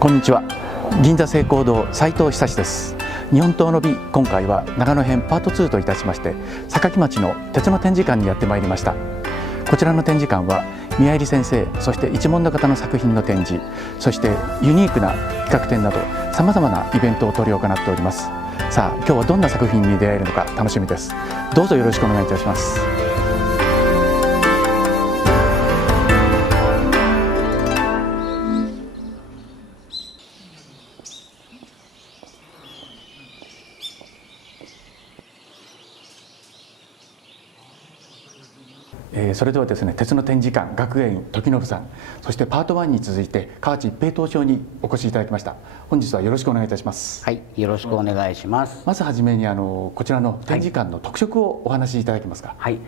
こんにちは。銀座成功堂斉藤久志です。日本刀の美、今回は長野編パート2といたしまして、坂城町の鉄の展示館にやってまいりました。こちらの展示館は宮入先生、そして一門の方の作品の展示、そしてユニークな企画展などさまざまなイベントを執り行っております。さあ、今日はどんな作品に出会えるのか楽しみです。どうぞよろしくお願いいたします。それではですね、鉄の展示館学芸員時信さん、そしてパート1に続いて河内一平東長にお越しいただきました。本日はよろしくお願いいたします。はい、よろしくお願いします。まずはじめにこちらの展示館の特色をお話しいただけますか。はい、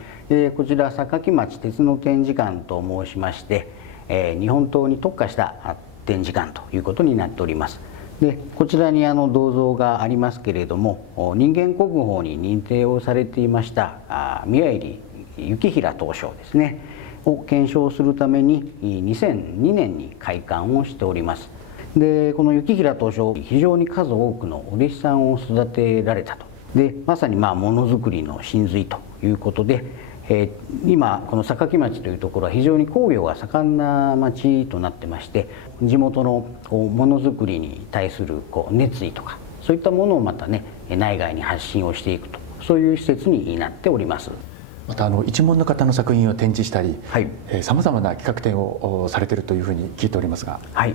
こちら坂城町鉄の展示館と申しまして、日本刀に特化した展示館ということになっております。で、こちらに銅像がありますけれども、人間国宝に認定をされていました宮入幸平東照ですねを検証するために2002年に開館をしております。で、この幸平東照、非常に数多くのお弟子さんを育てられたと。で、まさにものづくりの真髄ということで、今この坂城町というところは非常に工業が盛んな町となってまして、地元のものづくりに対する熱意とかそういったものをまたね内外に発信をしていくと、そういう施設になっております。また一門の方の作品を展示したり、はい、さまざまな企画展をされているというふうに聞いておりますが、はい、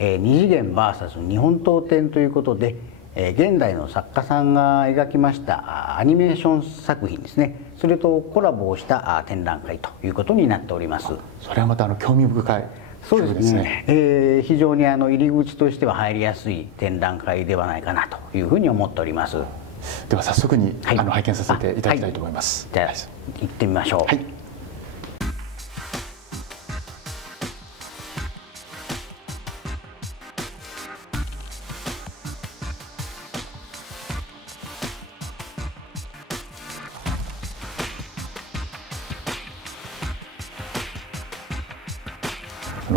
二次元 VS 日本刀展ということで、現代の作家さんが描きましたアニメーション作品ですね、それとコラボをした展覧会ということになっております。それはまた興味深い。そうですね、非常に入り口としては入りやすい展覧会ではないかなというふうに思っております。では早速に、はい、拝見させていただきたいと思います。じゃあ行ってみましょう。はい。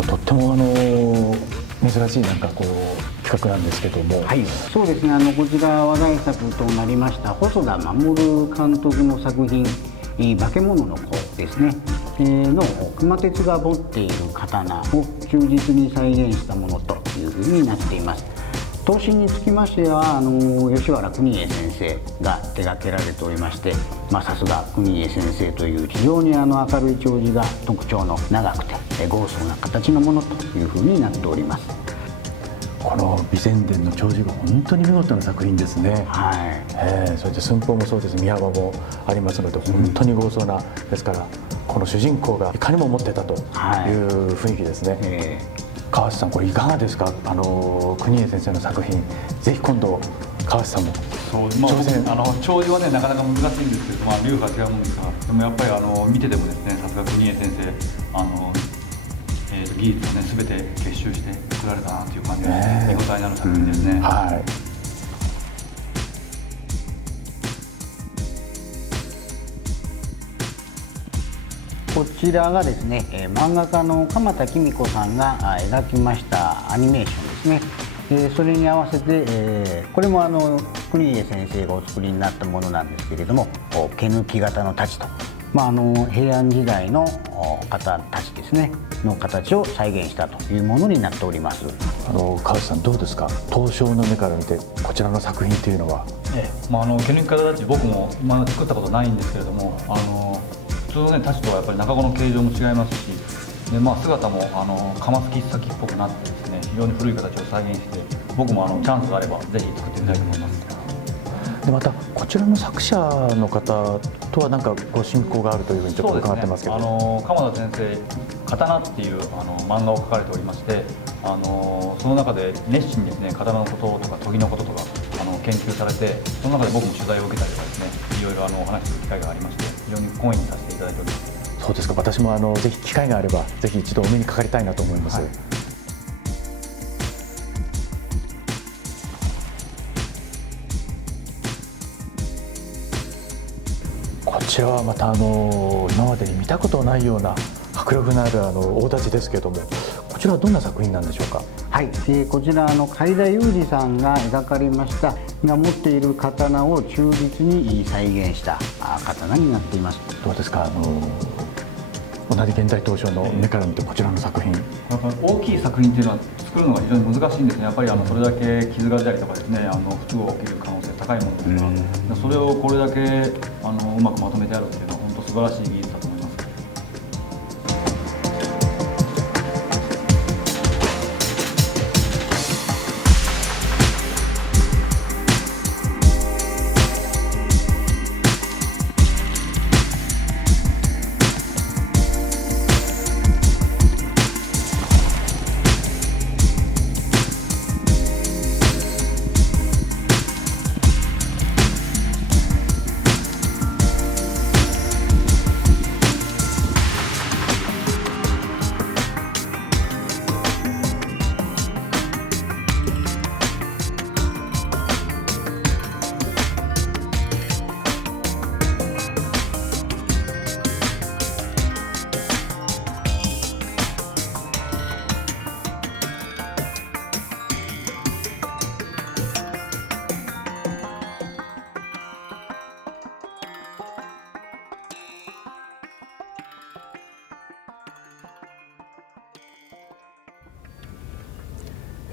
とっても珍しい企画なんですけども、はい、そうですね、こちら話題作となりました細田守監督の作品「化け物の子」ですねの熊徹が持っている刀を忠実に再現したものというふうになっています。刀身につきましては吉原邦衛先生が手掛けられておりまして、さすが邦衛先生という非常に明るい丁字が特徴の長くて豪壮な形のものというふうになっております。この備前殿の丁字が本当に見事な作品ですね。はい、それで寸法もそうです、身幅もありますので本当に豪壮な、ですからこの主人公がいかにも持ってたという雰囲気ですね。川内さん、これいかがですか。邦衛先生の作品、ぜひ今度川内さんも挑戦。丁字はねなかなか難しいんですけど、流派は違うもんですが、でもやっぱり見ててもですね、さすが邦衛先生技術をね全て結集して作られたなという感じで、見応えのある作品ですね。はい。こちらがですね、漫画家の鎌田紀美子さんが描きましたアニメーションですね。それに合わせて、これも国家先生がお作りになったものなんですけれども、毛抜き型の太刀と、平安時代の方たちですねの形を再現したというものになっております。川内さん、どうですか。東照の目から見てこちらの作品というのは。毛抜き型太刀、僕も作ったことないんですけれども、普通のね太刀とはやっぱり中子の形状も違いますし、で姿も鎌付き先っぽくなってですね、非常に古い形を再現して、僕もチャンスがあればぜひ作ってみたいと思います。でまたこちらの作者の方とはご親交があるというふうにちょっと伺ってますけど。鎌田先生「刀」っていう漫画を描かれておりまして、その中で熱心にですね刀のこととか研ぎのこととか研究されて、その中で僕も取材を受けたりとかですね、いろいろお話しする機会がありまして、非常に懇意にさせていただいております。そうですか。私もぜひ機会があればぜひ一度お目にかかりたいなと思います。はい。こちらはまた今までに見たことないような迫力のある大太刀ですけども、こちらはどんな作品なんでしょうか？はい、こちら海田裕二さんが描かれましたが持っている刀を忠実に再現した刀になっています。どうですか、同じ現代東証の目から見てこちらの作品、やっぱり大きい作品っていうのは作るのが非常に難しいんですね。やっぱりそれだけ傷が出たりとかですね、不都合が起きる可能性高いものですから、それをこれだけうまくまとめてあるっていうのは本当素晴らしい技術だと思います。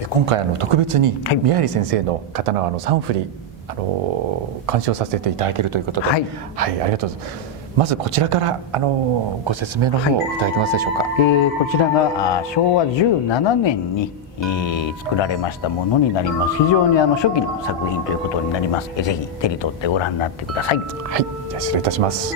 今回特別に宮入先生の刀は3振り鑑賞させていただけるということで、はい、ありがとうございます。まずこちらからご説明の方をいただけますでしょうか？こちらが昭和17年に作られましたものになります。非常に初期の作品ということになります。ぜひ手に取ってご覧になってください。はい、じゃあ失礼いたします。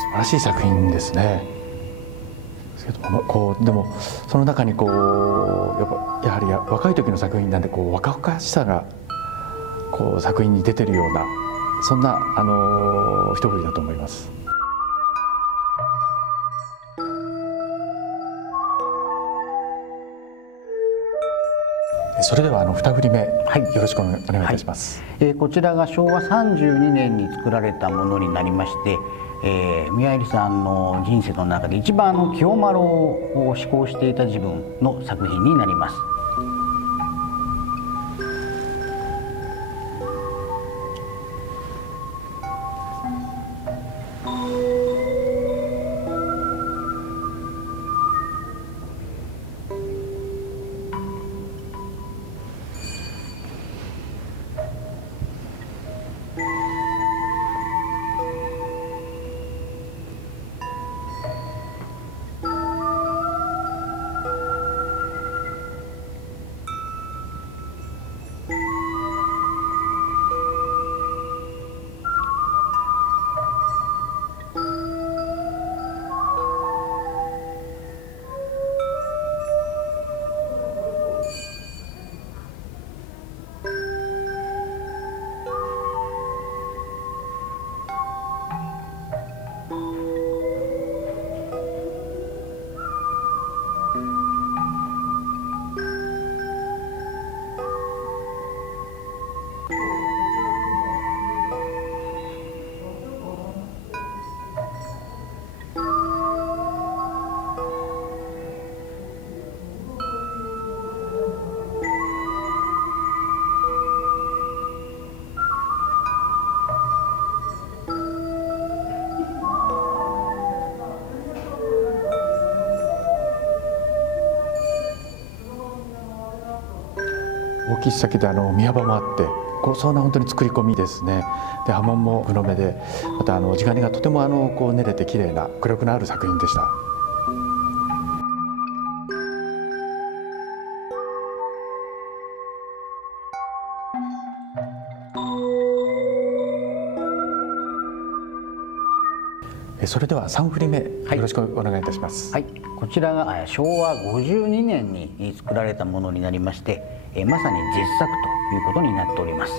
素晴らしい作品ですね。ですけどでもその中にやはり若い時の作品なんで若々しさが作品に出てるようなそんな一振りだと思います。それでは2振り目、よろしくお願いいたします。こちらが昭和32年に作られたものになりまして、宮入さんの人生の中で一番清丸を志向していた自分の作品になります。切っ先で身幅もあって高層な本当に作り込みですね。で刃文も黒目で、また地金がとてもこう練れて綺麗な迫力のある作品でした。それでは3振り目、よろしくお願いいたします。はい、こちらが昭和52年に作られたものになりまして、まさに傑作ということになっております。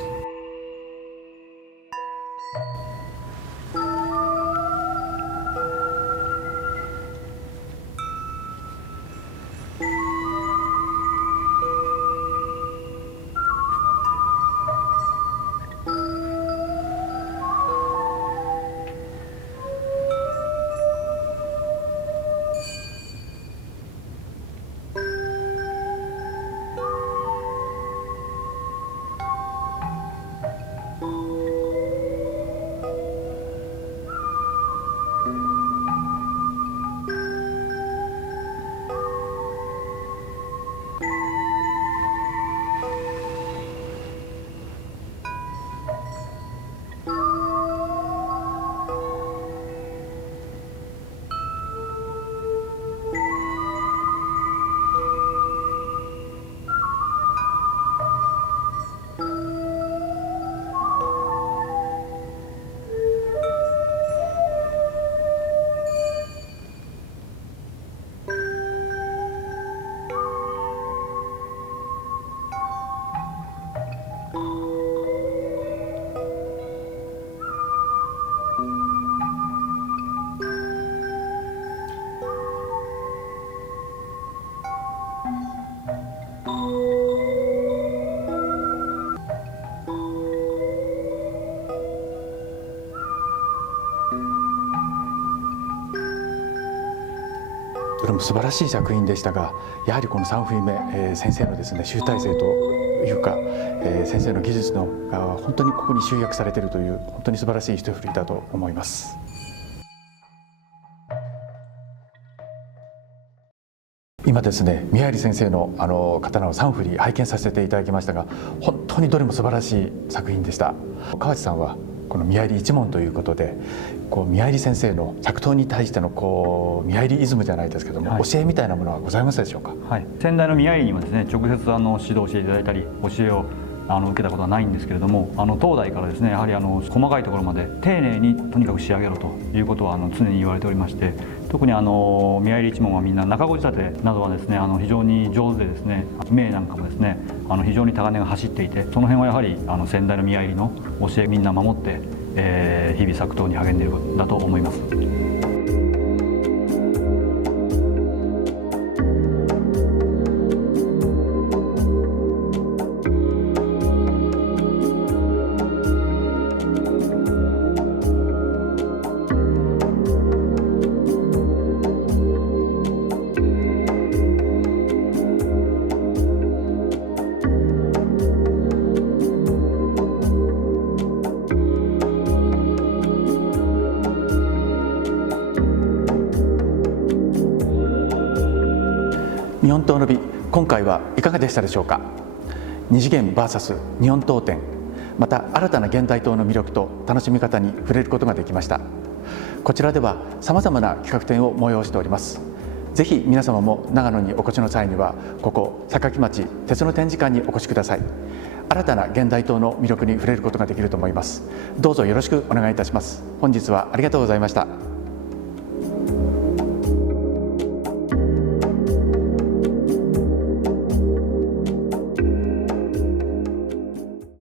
どれも素晴らしい作品でしたが、やはりこの3振り目、先生のですね集大成というか、先生の技術のが本当にここに集約されているという本当に素晴らしい一振りだと思います。今ですね、宮入先生の刀を3振り拝見させていただきましたが、本当にどれも素晴らしい作品でした。川地さんはこの宮入一門ということで、宮入先生の作刀に対しての宮入イズムじゃないですけども、教えみたいなものはございますでしょうか。はい、先代の宮入にはですね、直接指導していただいたり教えを受けたことはないんですけれども、当代からですね、やはり細かいところまで丁寧にとにかく仕上げろということは常に言われておりまして、特に宮入一門はみんな中子仕立てなどはですね非常に上手でですね、銘なんかもですね非常に高値が走っていて、その辺はやはり先代の宮入の教えみんな守って、日々作刀に励んでいるんだと思います。日本刀の美、今回はいかがでしたでしょうか。二次元 VS 日本刀展、また新たな現代刀の魅力と楽しみ方に触れることができました。こちらではさまざまな企画展を催しております。ぜひ皆様も長野にお越しの際にはここ坂城町鉄の展示館にお越しください。新たな現代刀の魅力に触れることができると思います。どうぞよろしくお願いいたします。本日はありがとうございました。